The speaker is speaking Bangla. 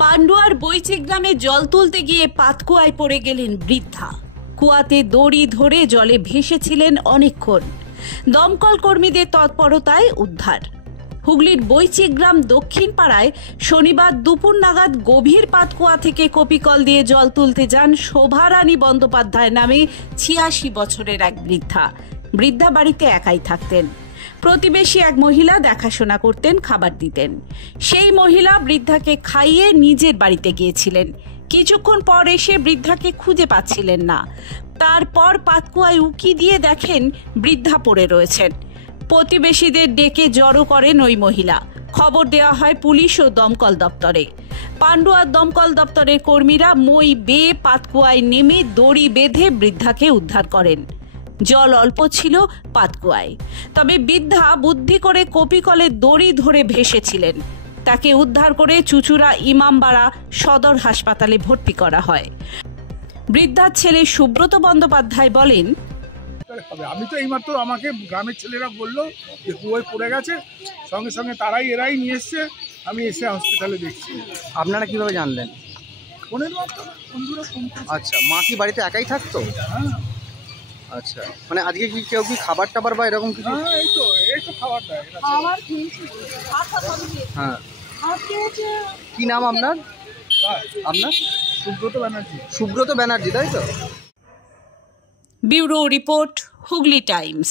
পান্ডুয়ার বৈচি গ্রামে জল তুলতে গিয়ে পাতকুয়ায় পড়ে গেলেন বৃদ্ধা। কুয়াতে দড়ি ধরে জলে ভেসেছিলেন অনেকক্ষণ। দমকল কর্মীদের তৎপরতায় উদ্ধার। হুগলির বৈচি গ্রাম দক্ষিণ পাড়ায় শনিবার দুপুর নাগাদ গভীর পাতকুয়া থেকে কপিকল দিয়ে জল তুলতে যান শোভারানী বন্দ্যোপাধ্যায় নামে ৮৬ বছরের এক বৃদ্ধা। বৃদ্ধা বাড়িতে একাই থাকতেন। প্রতিবেশী এক মহিলা দেখাশোনা করতেন, খাবার দিতেন। সেই মহিলা বৃদ্ধাকে খাইয়ে নিজের বাড়িতে গিয়েছিলেন। কিছুক্ষণ পর এসে বৃদ্ধাকে খুঁজে পাচ্ছিলেন না। তারপর পাতকুয়ায় উকি দিয়ে দেখেন বৃদ্ধা পড়ে রয়েছেন। প্রতিবেশীদের ডেকে জড়ো করেন ওই মহিলা। খবর দেওয়া হয় পুলিশ ও দমকল দপ্তরে। পান্ডুয়ার দমকল দপ্তরের কর্মীরা মই বেয়ে পাতকুয়ায় নেমে দড়ি বেঁধে বৃদ্ধাকে উদ্ধার করেন। জল অল্প ছিল পাতকুয়ায়, তবে বৃদ্ধা বুদ্ধি করে কপিকলের দড়ি ধরে ভেসেছিলেন। তাকে উদ্ধার করে চুচুড়া ইমামবাড়া সদর হাসপাতালে ভর্তি করা হয়। বৃদ্ধার ছেলে সুব্রত বন্দ্যোপাধ্যায় বলেন, আমি তো এইমাত্র আমাকে গ্রামের ছেলেরা বললো যে কুয়োয় পড়ে গেছে, সঙ্গে সঙ্গে এরাই নিয়ে এসছে। আমি এসে হসপিটালে দেখছি। আপনারা কিভাবে জানলেন? ফোনের মাধ্যমে বন্ধুরা ফোন করছে। আচ্ছা, মা কি বাড়িতে একাই থাকতো? হ্যাঁ। আচ্ছা, মানে আজকে কি কেউ কি খাবার টাবার বা এরকম কিছু? হ্যাঁ, এই তো খাবার দেয়। হ্যাঁ, কি নাম আপনার? আপনার? সুব্রত ব্যানার্জি। সুব্রত ব্যানার্জি, তাই তো? Bureau report, Hooghly Times.